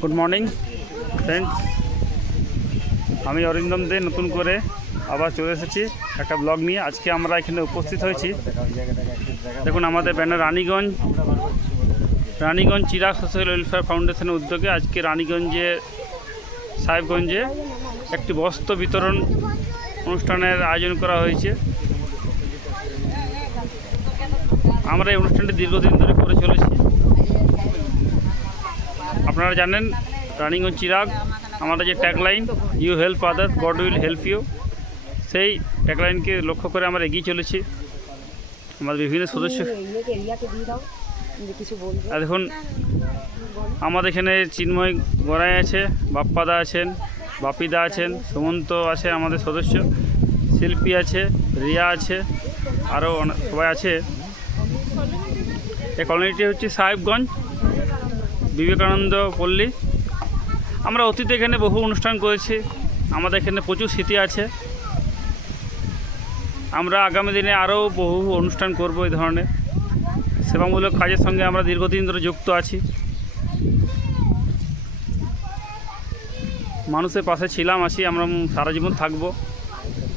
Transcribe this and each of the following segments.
Good morning friends, আমি অরিন্দম দে নতুন করে আবার চলে এসেছি একটা ব্লগ নিয়ে। আজকে আমরা এখানে উপস্থিত হয়েছি। দেখুন আমাদের banner Raniganj Chirag social welfare ফাউন্ডেশনের উদ্যোগে আজকে রানীগঞ্জে সাহেবগঞ্জে একটি বস্ত্র বিতরণ অনুষ্ঠানের আয়োজন করা হয়েছে। আমরা এই অনুষ্ঠানটি দীর্ঘদিন ধরে করে চলেছি। আপনারা জানেন রানীগঞ্জ চিরাগ আমাদের যে tagline you help others god will help you, সেই ট্যাগলাইনকে লক্ষ্য করে আমরা এগিয়ে চলেছি। আমাদের বিভিন্ন সদস্য আর দেখুন আমাদের এখানে চিন্ময় গড়াই আছে, বাপ্পাদা আছেন, বাপিদা আছেন, সুমন্ত আছে, আমাদের সদস্য শিল্পী আছে, রিয়া আছে, আরও সবাই আছে। এই কলোনিটি হচ্ছে সাহেবগঞ্জ বিবেকানন্দ পল্লী। আমরা অতীতে এখানে বহু অনুষ্ঠান করেছি, আমাদের এখানে প্রচুর স্মৃতি আছে। আমরা আগামী দিনে আরও বহু অনুষ্ঠান করব। এই ধরনের সেবামূলক কাজের সঙ্গে আমরা দীর্ঘদিন ধরে যুক্ত আছি। মানুষের পাশে ছিলাম, আছি, আমরা সারা জীবন থাকব।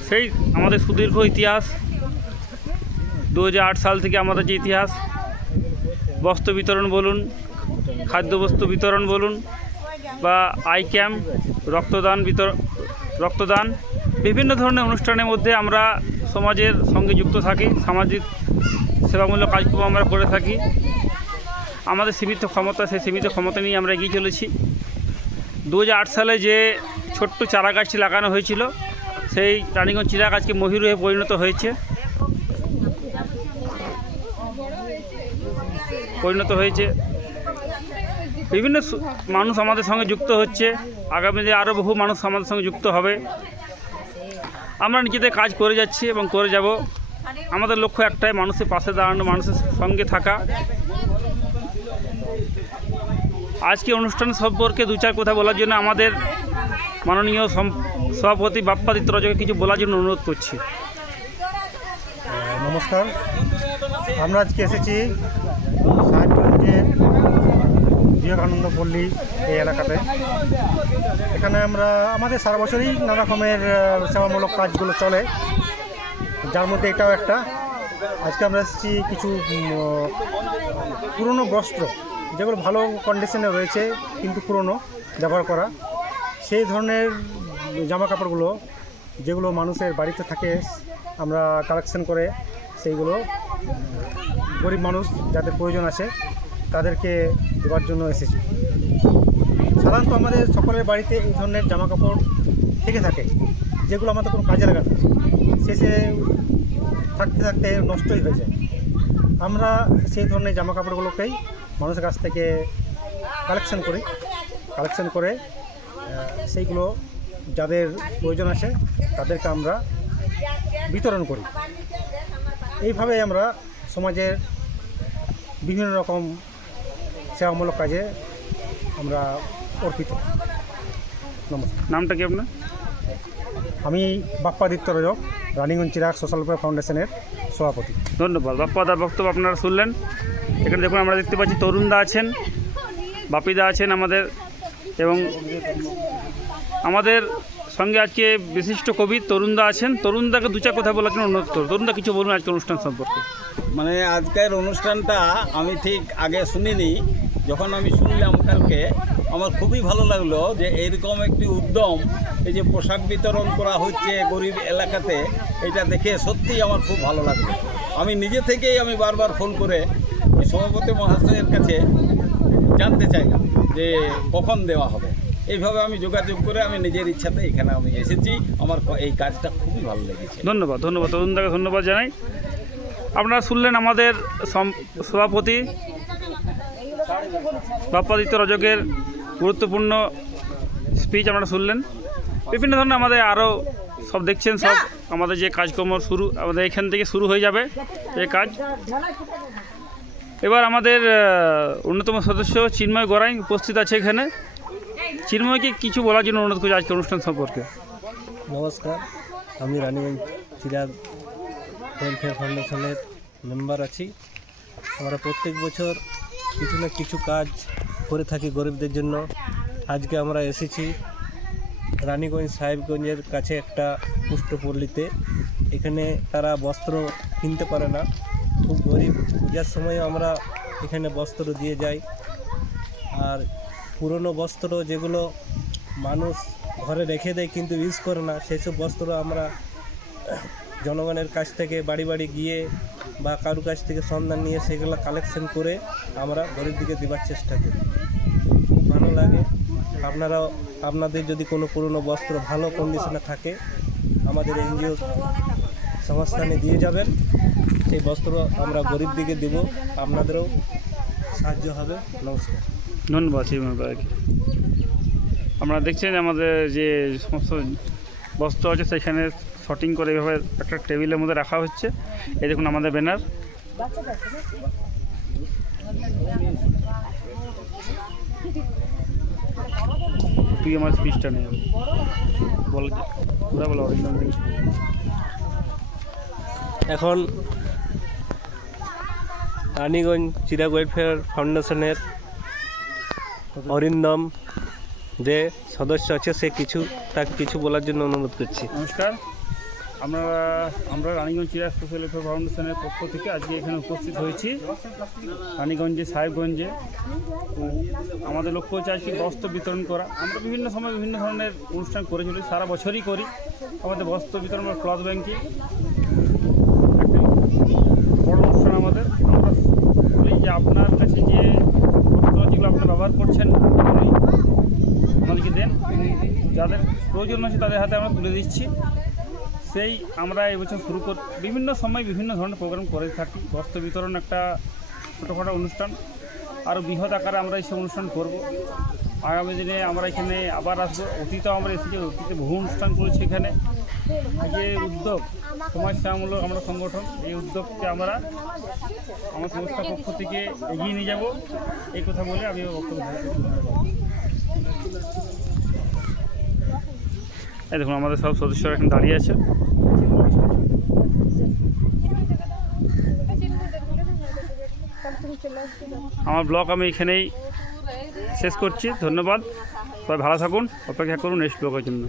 সেই আমাদের সুদীর্ঘ ইতিহাস 2008 সাল থেকে আমাদের যে ইতিহাস, বস্ত্র বিতরণ বলুন, খাদ্যবস্তু বিতরণ বলুন, বা আই ক্যাম্প, রক্তদান বিভিন্ন ধরনের অনুষ্ঠানের মধ্যে আমরা সমাজের সঙ্গে যুক্ত থাকি। সামাজিক সেবামূলক কাজকর্ম আমরা করে থাকি। আমাদের সীমিত ক্ষমতা, সেই সীমিত ক্ষমতা নিয়ে আমরা এগিয়ে চলেছি। 2008 সালে যে ছোট্ট চারা গাছটি লাগানো হয়েছিল, সেই রানীগঞ্জ চিরাগ আজকে মহিরুহে পরিণত হয়েছে। বিভিন্ন মানুষ আমাদের সঙ্গে যুক্ত হচ্ছে। আগামী দিনে আরও বহু মানুষ আমাদের সঙ্গে যুক্ত হবে। আমরা নিজেদের কাজ করে যাচ্ছি এবং করে যাব। আমাদের লক্ষ্য একটাই, মানুষের পাশে দাঁড়ানো, মানুষের সঙ্গে থাকা। আজকে অনুষ্ঠান সম্পর্কে দু চার কথা বলার জন্য আমাদের মাননীয় সভাপতি বাপ্পাদিত্য রজকে কিছু বলার জন্য অনুরোধ করছি। নমস্কার, আমরা আজকে এসেছি সাহেবগঞ্জের বিবেকানন্দ পল্লী এই এলাকাতে। এখানে আমাদের সারা বছরই নানা রকমের সেবামূলক কাজগুলো চলে, যার মধ্যে এটাও একটা। আজকে আমরা এসেছি কিছু পুরনো বস্ত্র, যেগুলো ভালো কন্ডিশনে রয়েছে কিন্তু পুরনো, ব্যবহার করা, সেই ধরনের জামা কাপড়গুলো যেগুলো মানুষের বাড়িতে থাকে, আমরা কালেকশন করে সেইগুলো গরিব মানুষ যাদের প্রয়োজন আছে তাদেরকে দেওয়ার জন্য এসেছি। সাধারণত আমাদের সকলের বাড়িতে এই ধরনের জামা কাপড় থেকে থাকে, যেগুলো আমাদের কোনো কাজে লাগে না, শেষে থাকতে থাকতে নষ্টই হয়ে যায়। আমরা সেই ধরনের জামা কাপড়গুলোকেই মানুষের কাছ থেকে কালেকশন করে সেইগুলো যাদের প্রয়োজন আছে তাদেরকে আমরা বিতরণ করি। এইভাবে আমরা সমাজের বিভিন্ন রকম সেবামূলক কাজে আমরা অর্পিত। নমস্কার। নামটা কি আপনার? আমি বাপ্পাদিত্য রজক, রানীগঞ্জ চিরাগ সোশ্যাল ওয়েলফেয়ার ফাউন্ডেশনের সভাপতি। ধন্যবাদ। বাপ্পাদার বক্তব্য আপনারা শুনলেন। এখানে দেখুন আমরা দেখতে পাচ্ছি তরুণদা আছেন, বাপিদা আছেন আমাদের, এবং আমাদের সঙ্গে আজকে বিশিষ্ট কবি তরুণদা আছেন। তরুণদাকে দু চার কথা বলার জন্য অনুরোধ করব। তরুণদা কিছু বলুন আজকের অনুষ্ঠান সম্পর্কে। মানে আজকের অনুষ্ঠানটা আমি ঠিক আগে শুনিনি, যখন আমি শুনলাম কালকে আমার খুবই ভালো লাগলো যে এইরকম একটি উদ্যম, এই যে পোশাক বিতরণ করা হচ্ছে গরিব এলাকাতে, এটা দেখে সত্যিই আমার খুব ভালো লাগলো। আমি নিজে থেকেই আমি বারবার ফোন করে সভাপতি মহাশয়ের কাছে জানতে চাইলাম যে কখন দেওয়া হবে। এইভাবে আমি যোগাযোগ করে আমি নিজের ইচ্ছাতে এখানে আমি এসেছি। আমার এই কাজটা খুবই ভালো লেগেছে। ধন্যবাদ তরুণদাকে ধন্যবাদ জানাই। আপনারা শুনলেন আমাদের সভাপতি বাপ্পাদিত্য রজকের গুরুত্বপূর্ণ স্পিচ আপনারা শুনলেন। বিভিন্ন ধরনের আমাদের আরও সব দেখছেন, সব আমাদের যে কাজকর্ম আমাদের এখান থেকে শুরু হয়ে যাবে এই কাজ। এবার আমাদের অন্যতম সদস্য চিন্ময় গড়াই উপস্থিত আছে এখানে। চিন্ময়কে কিছু বলার জন্য অনুরোধ করছি আজকের অনুষ্ঠান সম্পর্কে। নমস্কার, আমি রানীগঞ্জ চিরাগ ওয়েলফেয়ার ফাউন্ডেশনের মেম্বার আছি। আমরা প্রত্যেক বছর কিছু না কিছু কাজ করে থাকি গরিবদের জন্য। আজকে আমরা এসেছি রানীগঞ্জ সাহেবগঞ্জের কাছে একটা পুষ্টপল্লীতে। এখানে তারা বস্ত্র কিনতে পারে না, খুব গরিব। পূজার সময় আমরা এখানে বস্ত্র দিয়ে যাই। আর পুরনো বস্ত্র যেগুলো মানুষ ঘরে রেখে দেয় কিন্তু ইউজ করে না, সেই সব বস্ত্র আমরা জনগণের কাছ থেকে বাড়ি বাড়ি গিয়ে বা কারোর কাছ থেকে সন্ধান নিয়ে সেগুলো কালেকশন করে আমরা গরিব দিকে দেওয়ার চেষ্টা করি। খুব ভালো লাগে। আপনারাও আপনাদের যদি কোনো পুরনো বস্ত্র ভালো কন্ডিশনে থাকে আমাদের এনজিও সংস্থানে দিয়ে যাবেন। সেই বস্ত্র আমরা গরিব দিকে দেব, আপনাদেরও সাহায্য হবে। নমস্কার। ধন্যবাদ শ্রীমন্দাকে। আপনারা দেখছেন আমাদের যে সমস্ত বস্ত্র আছে সেখানে শর্টিং করে এভাবে একটা টেবিলের মধ্যে রাখা হচ্ছে। এই দেখুন আমাদের ব্যানার। তুই আমার স্পিচটা নেই বল, পুরা বলো অরিজিনাল থেকে। এখন রানীগঞ্জ চিরাগ ওয়েলফেয়ার ফাউন্ডেশনের অরিন্দম যে সদস্য আছে সে তাকে কিছু বলার জন্য অনুরোধ করছি। নমস্কার, আমরা রানীগঞ্জ চিরাগ সোশ্যাল ওয়েলফেয়ার ফাউন্ডেশনের পক্ষ থেকে আজকে এখানে উপস্থিত হয়েছি রানীগঞ্জে সাহেবগঞ্জে। তো আমাদের লক্ষ্য হচ্ছে আজকে বস্ত্র বিতরণ করা। আমরা বিভিন্ন সময় বিভিন্ন ধরনের অনুষ্ঠান করে চলি, সারা বছরই করি। আমাদের বস্ত্র বিতরণ ক্লথ ব্যাংকিং একটা বড় অনুষ্ঠান আমাদের। আমরা বলি যে আপনার কাছে যে বস্ত্র যেগুলো আপনারা ব্যবহার করছেন আমাদেরকে দেন, যাদের প্রয়োজন আছে তাদের হাতে আমরা তুলে দিচ্ছি। সেই আমরা এবছর শুরু বিভিন্ন সময় বিভিন্ন ধরনের প্রোগ্রাম করে থাকি। বস্ত্র বিতরণ একটা ছোটোখাটো অনুষ্ঠান, আরও বৃহৎ আকারে আমরা এই সব অনুষ্ঠান করব। আগামী দিনে আমরা এখানে আবার আসবো। অতীতেও আমরা এসেছি, অতীতে বহু অনুষ্ঠান করেছি এখানে। যে উদ্যোগ সমাজসেবামূলক আমরা সংগঠন, এই উদ্যোগকে আমরা আমার সংস্থার পক্ষ থেকে এগিয়ে নিয়ে যাব, এই কথা বলে আমি বক্তব্য দিচ্ছি। এই দেখুন আমাদের সব সদস্যরা এখানে দাঁড়িয়ে আছে। আমার ব্লগ আমি এখানেই শেষ করছি। ধন্যবাদ, সবাই ভালো থাকুন, অপেক্ষা করুন নেক্সট ব্লগের জন্য।